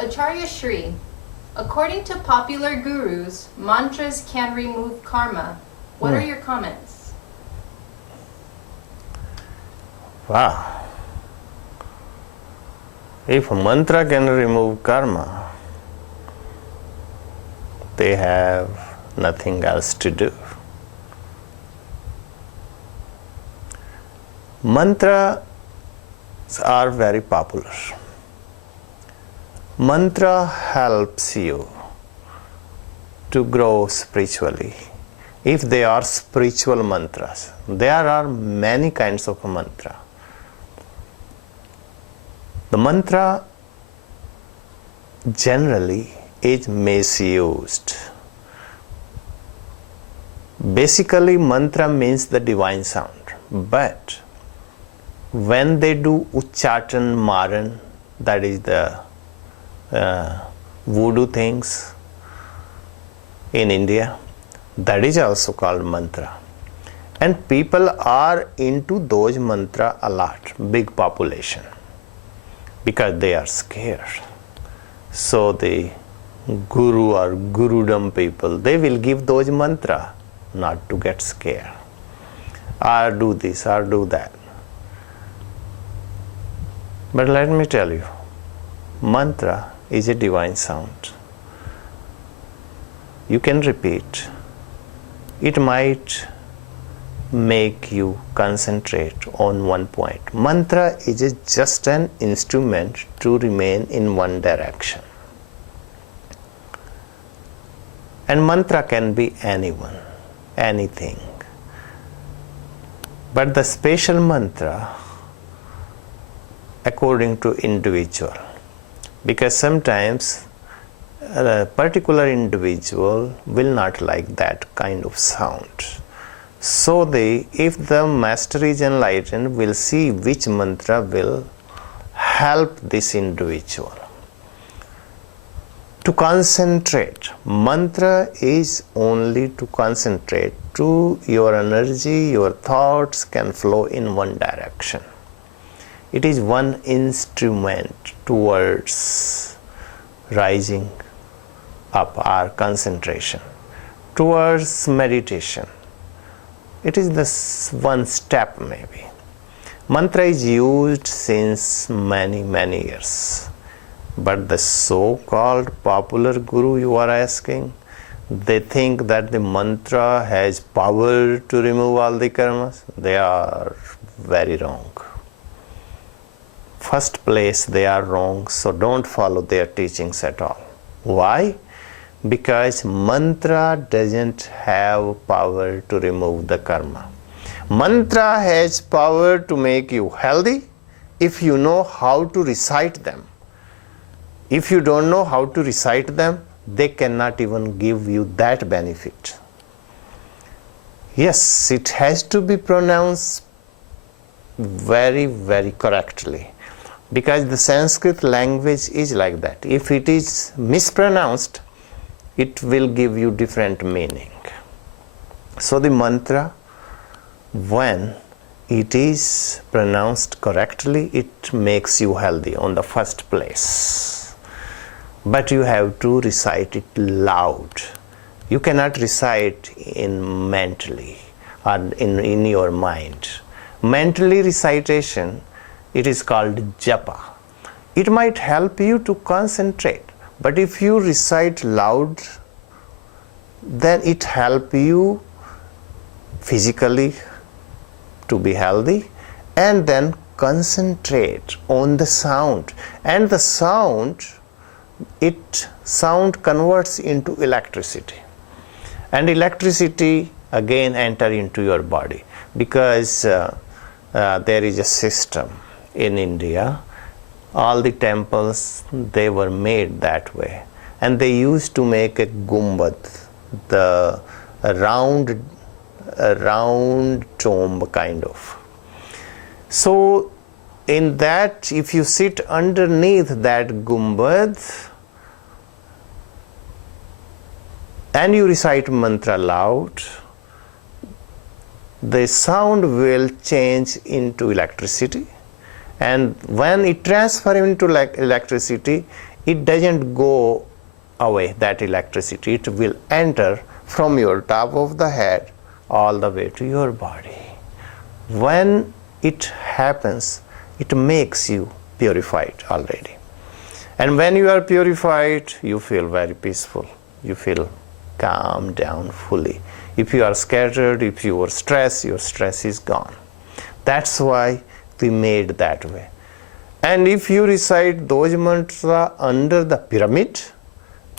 Acharya Shri, according to popular gurus, mantras can remove karma. What are your comments? Wow. If a mantra can remove karma, they have nothing else to do. Mantras are very popular. Mantra helps you to grow spiritually. If they are spiritual mantras, there are many kinds of mantra. The mantra generally is misused. Basically, mantra means the divine sound, but when they do Uchchatan Maran, that is the voodoo things in India, that is also called mantra. And people are into those mantra a lot, big population, because they are scared. So the guru or gurudom people, they will give those mantra not to get scared, or do this or do that. But let me tell you, mantra is a divine sound. You can repeat. It might make you concentrate on one point. Mantra is just an instrument to remain in one direction. And mantra can be anyone, anything. But the special mantra according to individual, because sometimes a particular individual will not like that kind of sound. So if the master is enlightened, will see which mantra will help this individual. To concentrate, mantra is only to concentrate, to your energy, your thoughts can flow in one direction. It is one instrument towards rising up our concentration, towards meditation. It is the one step maybe. Mantra is used since many years. But the so-called popular guru you are asking, they think that the mantra has power to remove all the karmas. They are very wrong. First place, they are wrong, so don't follow their teachings at all. Why? Because mantra doesn't have power to remove the karma. Mantra has power to make you healthy if you know how to recite them. If you don't know how to recite them, they cannot even give you that benefit. Yes, it has to be pronounced very correctly, because the Sanskrit language is like that. If it is mispronounced, it will give you different meaning. So the mantra, when it is pronounced correctly, it makes you healthy on the first place. But you have to recite it loud. You cannot recite mentally or in your mind. Mentally recitation, it is called japa. It might help you to concentrate, but if you recite loud, then it helps you physically to be healthy, and then concentrate on the sound. And the sound converts into electricity, and electricity again enter into your body, because there is a system in India. All the temples, they were made that way, and they used to make a gumbad, a round tomb kind of. So in that, if you sit underneath that gumbad and you recite mantra loud, the sound will change into electricity, and when it transfers into electricity, it doesn't go away, that electricity. It will enter from your top of the head all the way to your body. When it happens, it makes you purified already. And when you are purified, you feel very peaceful. You feel calm down fully. If you are scattered, if you are stressed, your stress is gone. That's why we made that way. And if you recite those mantras under the pyramid,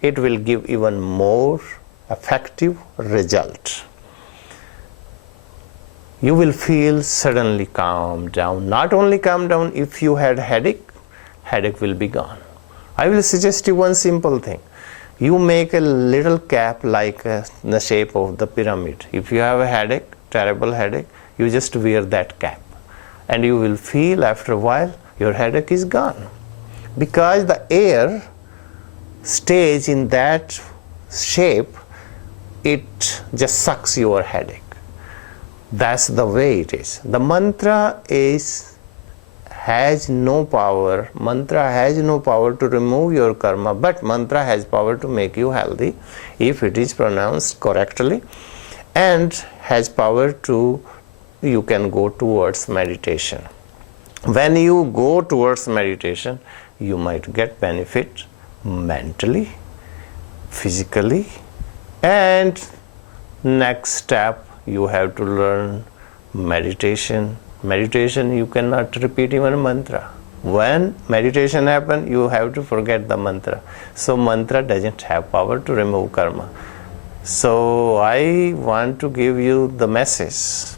it will give even more effective result. You will feel suddenly calm down. Not only calm down, if you had headache will be gone. I will suggest you one simple thing. You make a little cap like the shape of the pyramid. If you have a headache, terrible headache, you just wear that cap. And you will feel after a while your headache is gone. Because the air stays in that shape, it just sucks your headache. That's the way it is. The mantra has no power. Mantra has no power to remove your karma, but mantra has power to make you healthy if it is pronounced correctly, and has power to, you can go towards meditation. When you go towards meditation, you might get benefit mentally, physically, and next step, you have to learn meditation. Meditation, you cannot repeat even a mantra. When meditation happens, you have to forget the mantra. So mantra doesn't have power to remove karma. So I want to give you the message,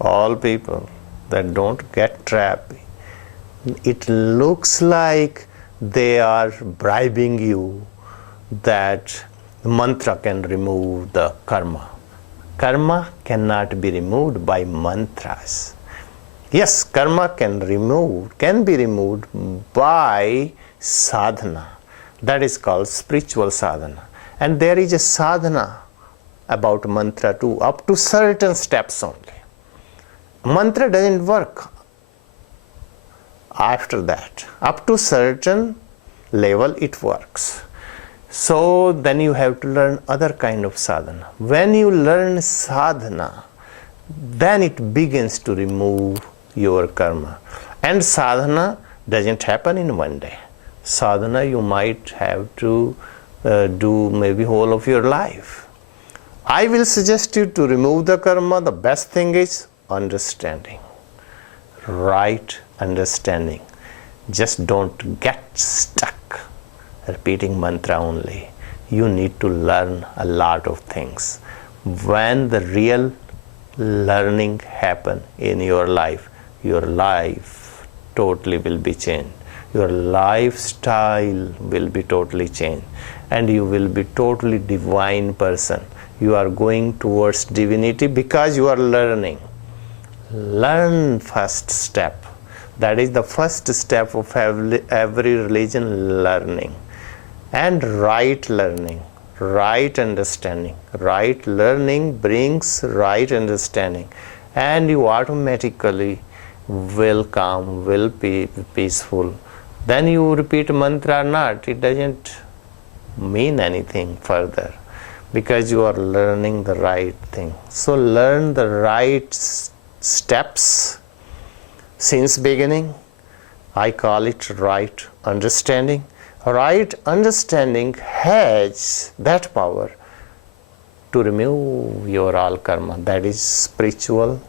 all people, that don't get trapped. It looks like they are bribing you that mantra can remove the karma. Karma cannot be removed by mantras. Yes, karma can be removed by sadhana. That is called spiritual sadhana. And there is a sadhana about mantra too, up to certain steps only. Mantra doesn't work after that. Up to certain level it works. So then you have to learn other kind of sadhana. When you learn sadhana, then it begins to remove your karma. And sadhana doesn't happen in one day. Sadhana you might have to do maybe whole of your life. I will suggest you to remove the karma. The best thing is understanding. Right understanding. Just don't get stuck repeating mantra only. You need to learn a lot of things. When the real learning happen in your life totally will be changed. Your lifestyle will be totally changed. And you will be totally divine person. You are going towards divinity because you are learning. Learn first step. That is the first step of every religion, learning. And right learning, right understanding. Right learning brings right understanding. And you automatically will calm, will be peaceful. Then you repeat mantra or not, it doesn't mean anything further because you are learning the right thing. So learn the right steps since beginning. I call it right understanding. Right understanding has that power to remove your all karma. That is spiritual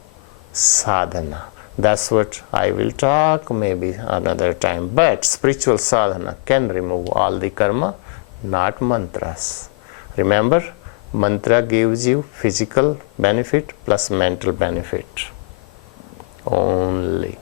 sadhana. That's what I will talk maybe another time. But spiritual sadhana can remove all the karma, not mantras. Remember, mantra gives you physical benefit plus mental benefit only.